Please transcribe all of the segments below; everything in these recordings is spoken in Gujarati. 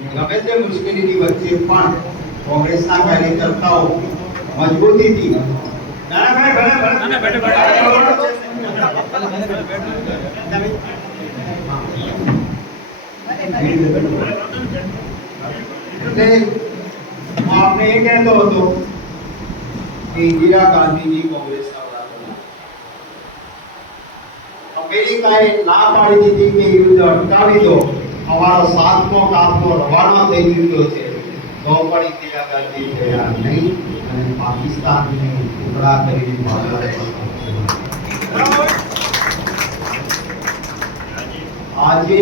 ગમે તે મુશ્કેલીની વચ્ચે પણ કોંગ્રેસના કાર્યકર્તાઓ મજબૂતીથી आपने ये कहते हो तो कि इंदिरा गांधी जी कांग्रेस का अमेरिका ना पाड़ी थी कि युद्ध अटकावी दो हमारो 7मो काफलो रवाना થઈ ગયો છે તો પણ इंदिरा गांधी તૈયાર નહીં અને પાકિસ્તાનને ટુકડા કરીને આજે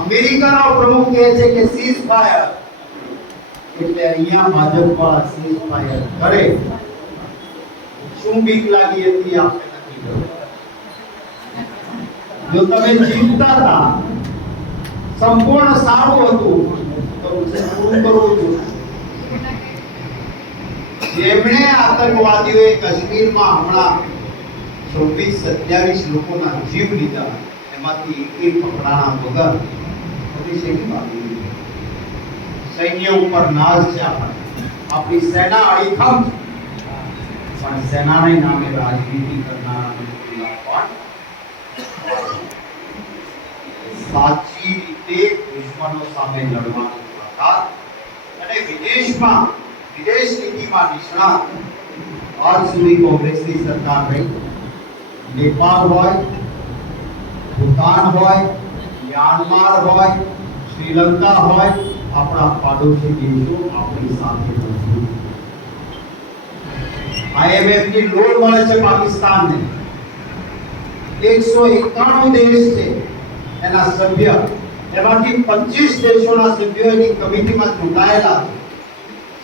અમેરિકાનો પ્રમુખ કહે છે કે સીઝ ફાયર એટલે અહીંયા ભાજપમાં સીઝ ફાયર કરે શું બીક લાગી હતી આપણે નથી ખબર જો તમે જીવતા હતા સંપૂર્ણ સારું હતું તો શું કરવું જેમણે આતંકવાદીઓએ કાશ્મીરમાં હમણાં 26-27 લોકોના જીવ લીધા એમાંથી એક પકડાણા વગર અભિષેક બાબી સૈન્ય ઉપર નાજ છે આપણી સેના અડીખમ પણ સેનાના નામે રાજનીતિ કરનારા સાચી રીતે દુશ્મનો સામે લડવાની તાકાત અને વિદેશ નીતિમાં નિષ્ણાત આજ સુધી કોંગ્રેસની સરકાર રહી नेपाल હોય ભૂતાન હોય મ્યાનમાર હોય શ્રીલંકા હોય આપણા પાડોશી દેશો આપણી સાથે નથી IMF ની લોન મળે છે પાકિસ્તાનને 191 દેશ છે એના સભ્ય એમાંથી 25 દેશોના સભ્યોની કમિટીમાં જોડાયેલા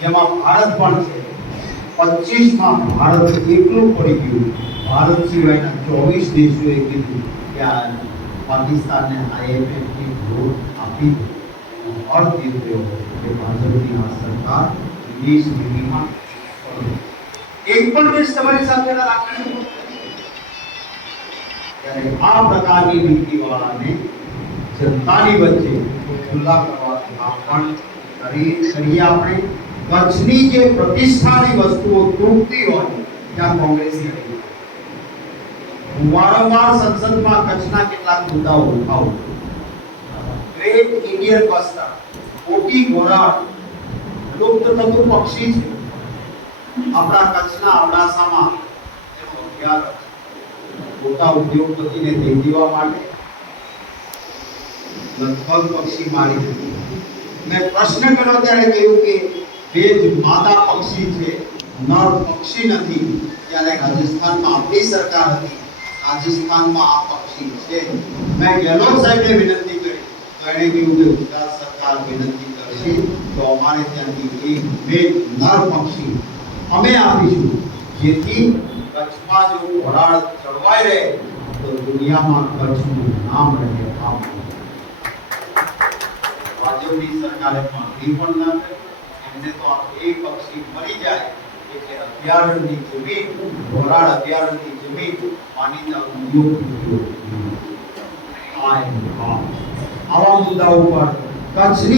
જેમાં ભારત પણ છે 25 માં ભારત એકલું પડી ગયું ભારત સિવાયના 24 દેશોએ કીધું કે આ પાકિસ્તાનને IMF ની લોન આપી અર્થ એ થયો કે ભાજપની આ સરકાર વિદેશ નીતિમાં એક પણ દેશ તમારી સાથે રાખી ત્યારે આ પ્રકારની નીતિવાળાને જનતાની વચ્ચે ખુલ્લા કરવાથી પણ કરીએ આપણે કચ્છની જે પ્રતિષ્ઠાની વસ્તુઓ તૂટતી હોય ત્યાં કોંગ્રેસી રહી હું વારંવાર સંસદમાં કચ્છના કેટલાક મુદ્દાઓ ઉઠાવું ગ્રેટ ઇન્ડિયન બસ્ટર મોટી ઘોરાડ લુપ્ત થતું પક્ષી છે આપણા કચ્છના અબડાસામાં એનો અભ્યારણ્ય મોટા ઉદ્યોગપતિને દઈ દેવા માટે લગભગ પક્ષી મારી દીધું મેં પ્રશ્ન કર્યો ત્યારે કહ્યું કે બે જ માદા પક્ષી છે નર પક્ષી નથી ત્યારે રાજસ્થાનમાં આપણી સરકાર હતી રાજસ્થાનમાં આ પક્ષી છે મેં ગેહલોત સાહેબને વિનંતી કરી તો એણે કહ્યું કે ગુજરાત સરકાર વિનંતી કરશે તો અમારે ત્યાંથી એક બે નર પક્ષી અમે આપીશું જેથી કચ્છમાં જો વરાળ ચડવાઈ રહે તો દુનિયામાં કચ્છનું નામ રહે ભાજપની સરકારે માંગણી પણ ના કરી એમને તો આ એક પક્ષી મરી જાય એટલે અભયારણ્યની જમીન વરાળ અભયારણ્યની જમીન પાણીના ઉદ્યોગ આવા મુદ્દાઓ પર કચ્છની